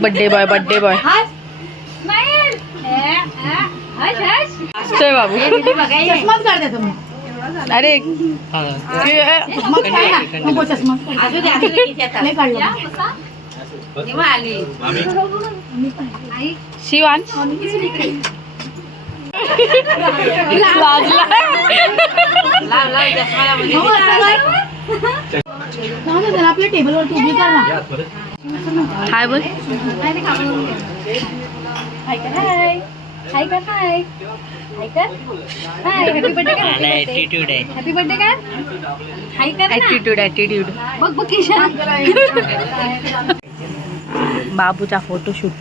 Birthday boy असतोय बाबू. अरे शिवान आपल्या टेबलवर उभी कर ना. हाय बोल. हाय कर हाय. हाय कर हाय. हाय कर हाय. हॅपी बर्थडे कर. ॲटिट्यूड आहे. हॅपी बर्थडे कर. हाय कर ना. ॲटिट्यूड बघ बघ किशन. बाबूचा फोटोशूट.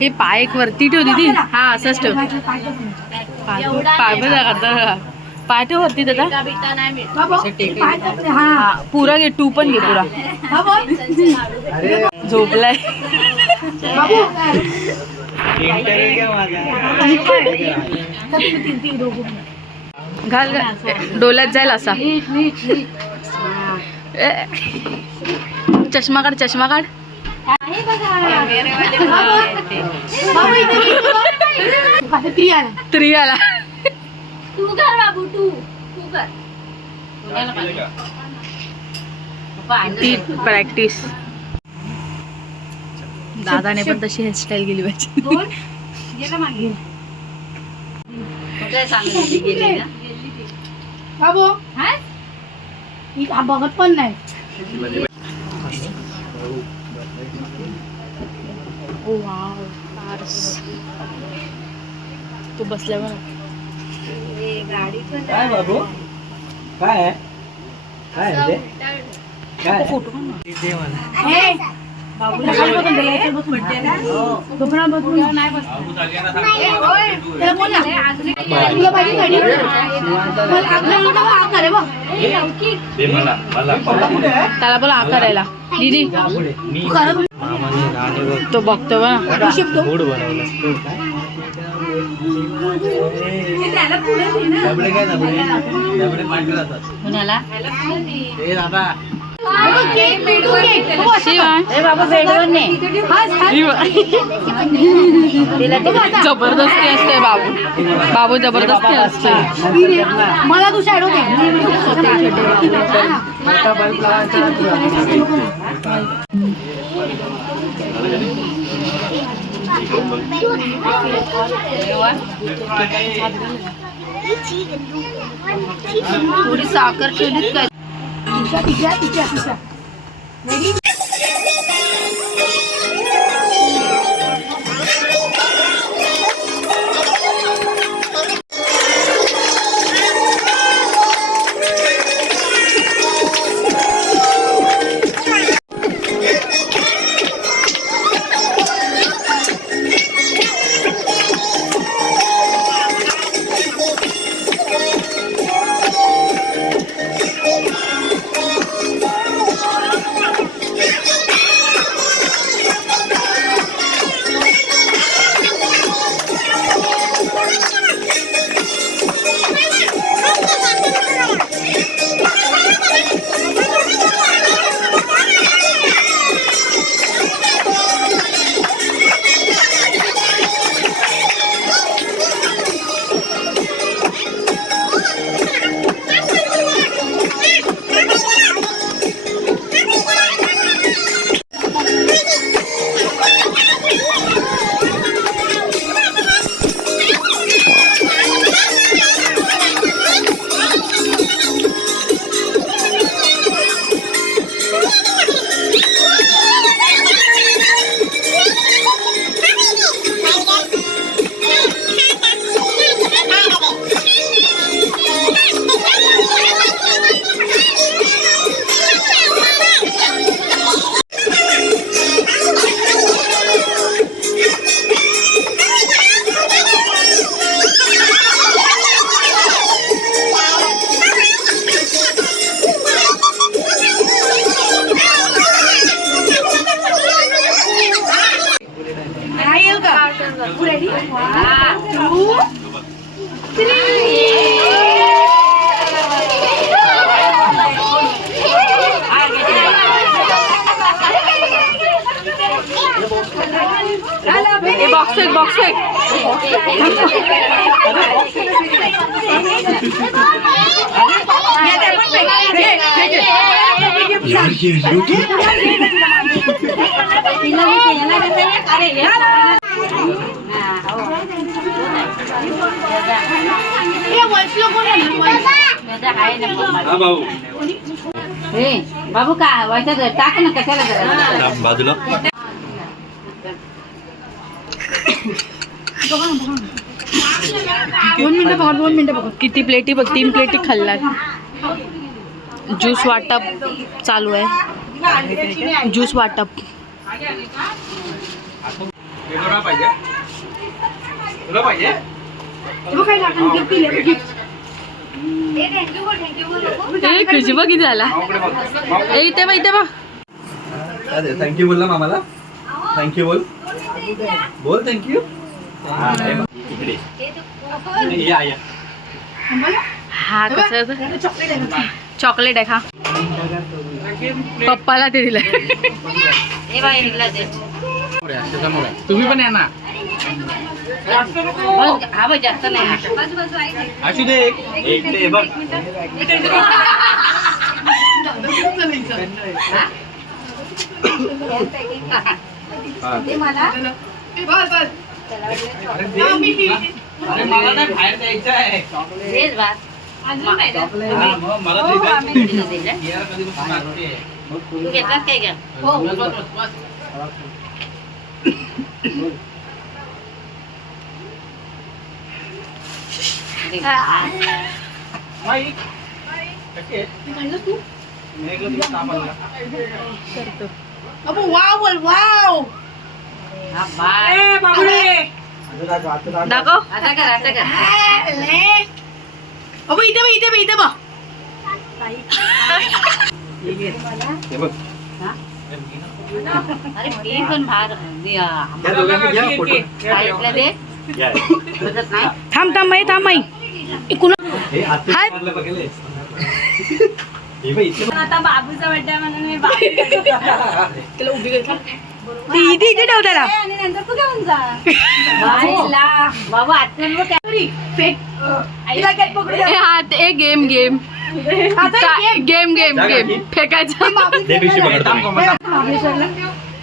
हे पाय एक वरती ठेव दीदी. हा असंच ठेव. पाय ठेव वरती दादा. हा पुरा घे. तू पण घे पुरा. झोपलाय. घाल डोल्यात जाईल असा. चष्मा काढ. त्रियाला तू कर बाबू. तू कर. ती प्रॅक्टिस. दादाने पण तशी हेअरस्टाईल केली पाहिजे. बाबू हा बघत पण नाही. ओ वाव. तू बसल्यावर काय बाबू काय आहे काय आहे फोटो ते मला बाबूला खाली बसून द्यायचं. बसून झोपणार बसून नाही बस. त्याला बोल ना. तुला पाहिजे गाडी. त्याला बोला करायला. दीदी तो बघतो बा. मूड बनवला. कुणाला जबरदस्ती असते बाबू जबरदस्ती असते. मला तू शॅडो दे. थोडी साखर ठेवलीच काय. तिच्या बॉक्स एक बॉक्स एक हा भाऊ बाबू का वाटत टाक ना कशाला बाजूला दोन मिनिटं बघ किती प्लेटी बघ 3 प्लेटी खाल्ल्यात ज्यूस वाटप चालू आहे ज्यूस वाटप तुला पाहिजे तुला पाहिजे खुशी बघ किती झाला इथे बघ इथे बघ थँक्यू बोल ना मामाला थँक्यू बोल बोल थँक्यू इकडे या या हा कसं चॉकलेट आहे का पप्पाला ते दिलंय तुम्ही पण या ना हा भाई जास्त नाही असू दे एक दे बघ अरे मला नाही बाहेर जायचं आहे मला कधीपासून लागते तू घेतलास काय घ्या दाखव आता कर आता कर इथे बघ हे बघ अरे मी पण बाहेर या दोघांनी घ्या फोटो साईडला दे या बघत नाही थांब माई हे आत हाय. मारलं बघले हे बघ इथे आता बाबूचा बर्थडे म्हणून मी इथे ठेव त्याला आणि नंतर तू घेऊन जा बाबू आठवण बघ आईला केक पकडू द्या. एक गेम गेम गेम गेम जागा गेम की? फेकायचं दे पिशवी पकडतो मी.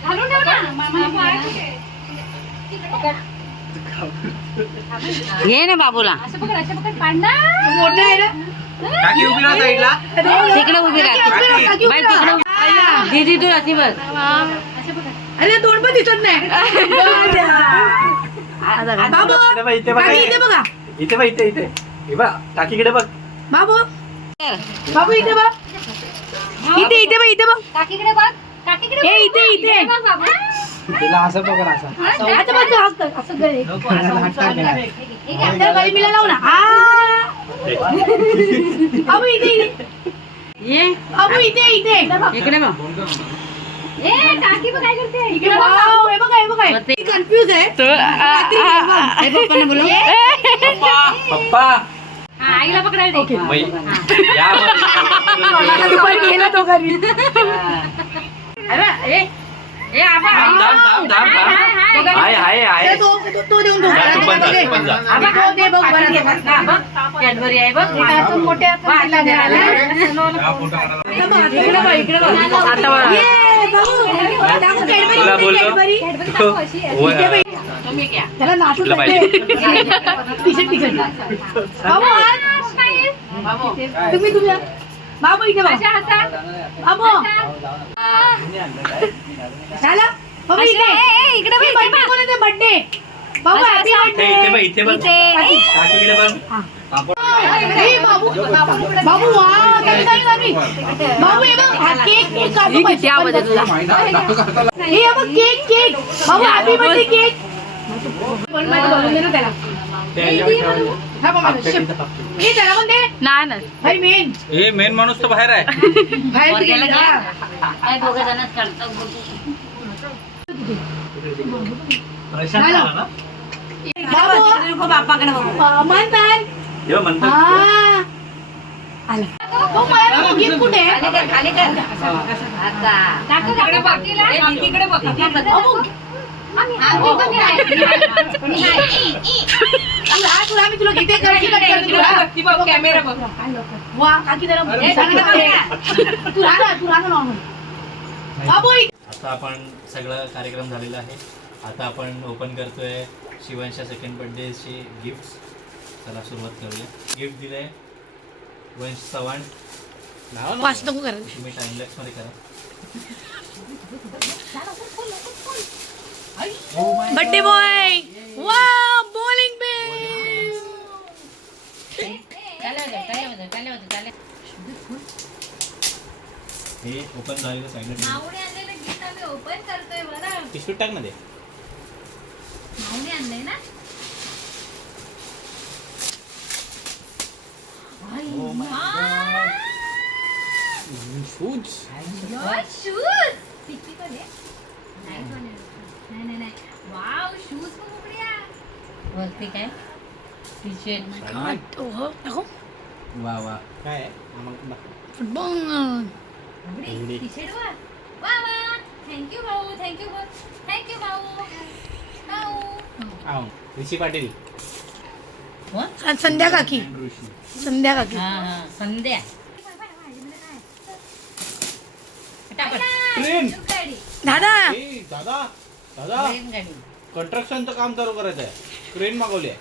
घालून ठेव ना मामा घे ना बाबूला असं पकड पांडा काकी उभी राहा साईडला तिकडे उभी राहते बाई तिकडे दीदी तू राहते बस अरे दोन पण दिसत नाही बाबू इथे बघ, इथे बघ. इथे बघा इथे बघ इथे इथे हे बघ काकीकडे बघ बाबू इथे बघ इथे बघ काकीकडे बघ काकीकडे हे इथे बघ बाबू तिला असं पकड असं असं गळे मिला लावू ना बाबू इथे ये बाबू इथे इकडे बघ ए काकी बघ काय करते हे बघा कन्फ्युज आहे हे पप्पांना बोलव पप्पा हा आईला पकडायला दे मै या मग. ए आबा थांब. हाय हाय हाय तो देऊन जा, तू पण जा, तू पण जा. कॅडबरी आहे बघ मोठ्या तुला बोललो तुम्ही घ्या त्याला नाचू तुला पाहिजे बाबू तुम्ही बाबू इथे बघा बाबू झालं बाबू इकडे बर्थडे बर्थडे बाबू हॅपी हे इथे बघ काकीकडे बघ बाबू बाबू हे बघ केक किती आवाज आहे तुला हे बघ केक बाबू हॅपी बर्थडे केक त्याला नाही भाई मेन हे मेन माणूस तर बाहेर आहे वर्गाला घ्या काय दोघं जणच काढतात प्रशांत आला ना बापाकडे बघू मन जेव्हा म्हणतात हा. आला. तो मला गिफ्ट कुठे आहे? दाखव तिकडे बघ. तिकडे बघ. अहो, तुला मी तुला किती करते कॅमेरा बघ. वा काकी जरा तू राहा नॉर्मल. आता आपण सगळं कार्यक्रम झालेला आहे. आता आपण ओपन करतोय शिवांशच्या सेकंड बर्थडेची गिफ्ट. चला सुरुवात करूया. गिफ्ट दिलंय वंश चव्हाण. पाच नको करा. तुम्ही टाइमलॅप्स मध्ये करा. बर्थडे बॉय वा बॉलिंग पिन. हे ओपन झालेलं साईडला माऊने आणलेलं गिफ्ट आम्ही ओपन करतोय बरं. पिशवीत टाक मध्ये. माऊने आणलंय ना. शूज. शूज किती पण आहे. नाही वाव शूज पण उघड्या. वरती काय टी शर्ट नको वा वा काय आहे? आम्हाला दाखव. फुटबॉल. उघडी टी शर्ट वर. वा वा थँक्यू भाऊ. थँक्यू भाऊ. आहो. ऋषी पाटील. संध्या काकी. संध्या काकी. हा हा संध्या ट्रेन. दादा दादा दादा ट्रेन गाडी कंस्ट्रक्शनचं काम चालू करायचं आहे. ट्रेन मागवली आहे.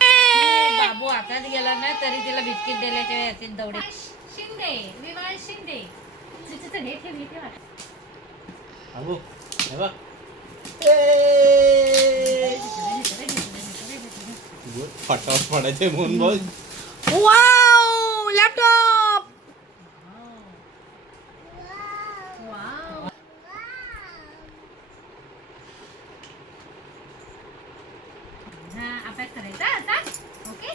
बाबू हातात गेला ना तरी तिला बिस्किट दिल्याच्या याचे दौडे. शिंदे विवाह शिंदे. चल हे ठेव. अगो हे बघ. फटाफट पडायचे म्हणून बघ. Wow laptop. हा अभ्यास करायचा आता. ओके.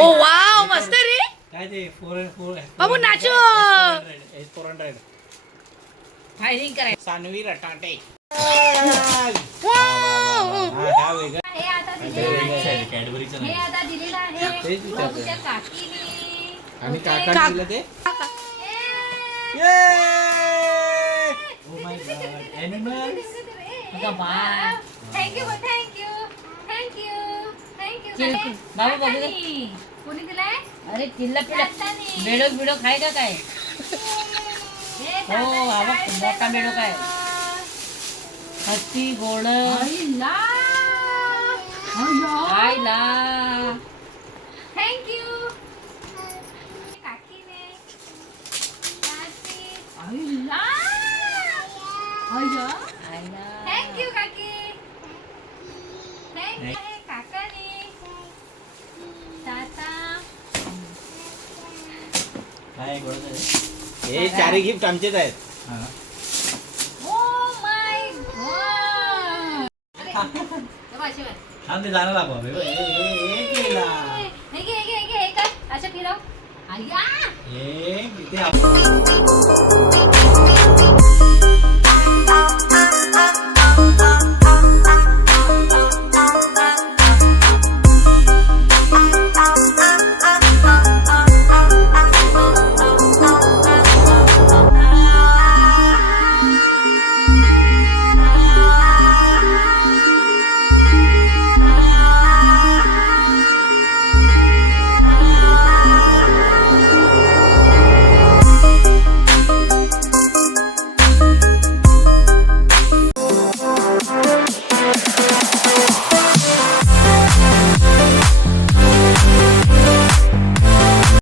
ओ वाव मस्त रे. काय ते 4 बाबू नाचो. 400 फायरिंग करायचं. सानवी रटाटे. वाव. हा वेगळं. हे आता दिलेलं आहे. कॅडबरीचं हे नाही. आता दिलेलं आहे. तेच विचारतोय. बाबूच्या काकीने. आणि काक- काका दिलं ते. Oh my God. एनिमल्स. अगं बाय. थँक्यू. चिल- बाबू बघू दे. कोणी दिलाय? अरे चिल्ला पिल्ला ताताने. बेडोक बिडोक आहे का काय? हे हो ताताने हा बघ काढलंय. मोठा बेडोक आहे. हत्ती घोड आईला. आईला थँक्यू. काकीने. काकी. आईला. आईला थँक्यू काकी. थँक्यू काकाने. ताता. काय गोड आहे? हे चारही गिफ्ट आमचेच आहेत. हा. Oh my God. थांब ते जाणार बाबा. हे केला. हे घे हे कर. अच्छा फिरव. आया. हे किती